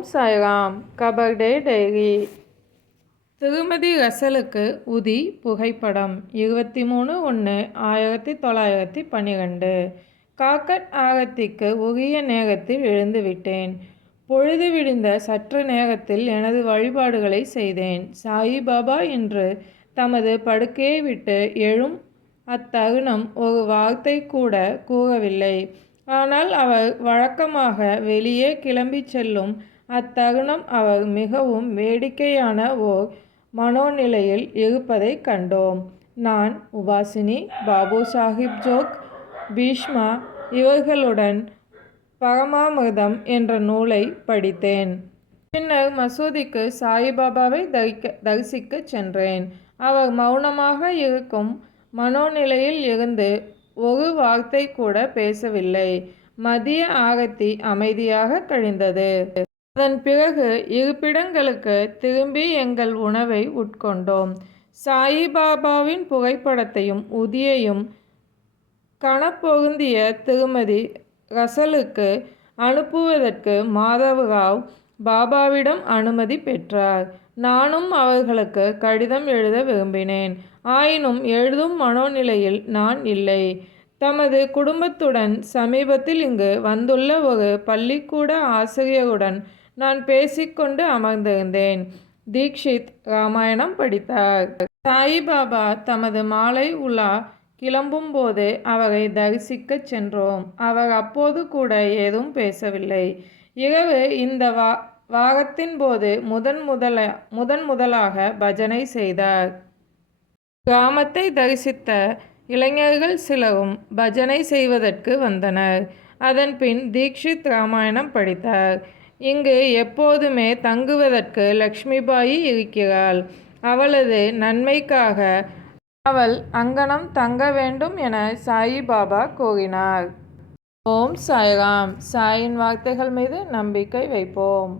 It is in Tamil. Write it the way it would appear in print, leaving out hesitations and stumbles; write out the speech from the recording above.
ஓம் சாய்ராம். கபர் டே டைரி. திருமதி ரசலுக்கு உதி புகைப்படம் 23/1/1912. காக்கட் ஆரத்திக்கு உரிய நேரத்தில் எழுந்துவிட்டேன். பொழுது விடிந்த சற்று நேரத்தில் எனது வழிபாடுகளை செய்தேன். சாயிபாபா இன்று தமது படுக்கையை விட்டு எழும் அத்தருணம் ஒரு வார்த்தை கூட கூறவில்லை. ஆனால் அவர் வழக்கமாக வெளியே கிளம்பிச் செல்லும் அத்தருணம் அவர் மிகவும் வேடிக்கையான ஓர் மனோநிலையில் இருப்பதைக் கண்டோம். நான் உபாசினி, பாபு சாஹிப் ஜோக், பீஷ்மா இவர்களுடன் பரமாமிர்தம் என்ற நூலை படித்தேன். பின்னர் மசூதிக்கு சாயிபாபாவை தரிசிக்கச் சென்றேன். அவர் மௌனமாக இருக்கும் மனோநிலையில் இருந்து ஒரு வார்த்தை கூட பேசவில்லை. மதிய ஆரத்தி அமைதியாக கழிந்தது. அதன் பிறகு இருப்பிடங்களுக்கு திரும்பி எங்கள் உணவை உட்கொண்டோம். சாயிபாபாவின் புகைப்படத்தையும் உதியையும் கனப்பொருந்திய திருமதி ரசலுக்கு அனுப்புவதற்கு மாதவராவ் பாபாவிடம் அனுமதி பெற்றார். நானும் அவர்களுக்கு கடிதம் எழுத விரும்பினேன். ஆயினும் எழுதும் மனோநிலையில் நான் இல்லை. தமது குடும்பத்துடன் சமீபத்தில் இங்கு வந்துள்ள ஒரு பள்ளிக்கூட ஆசிரியருடன் நான் பேசிக்கொண்டு அமர்ந்திருந்தேன். தீக்ஷித் ராமாயணம் படித்தார். சாயிபாபா தமது மாலை உலா கிளம்பும் போது அவரை தரிசிக்கச் சென்றோம். அவர் அப்போது கூட ஏதும் பேசவில்லை. இரவு இந்த வாரத்தின் போது முதன் முதலாக பஜனை செய்தார். கிராமத்தை தரிசித்த இளைஞர்கள் சிலரும் பஜனை செய்வதற்கு வந்தனர். அதன் பின் தீக்ஷித் ராமாயணம் படித்தார். இங்கு எப்போதுமே தங்குவதற்கு லக்ஷ்மிபாயி இருக்கிறாள். அவளது நன்மைக்காக அவள் அங்கனம் தங்க வேண்டும் என சாயிபாபா கூறினார். ஓம் சாய்ராம். சாயின் வார்த்தைகள் மீது நம்பிக்கை வைப்போம்.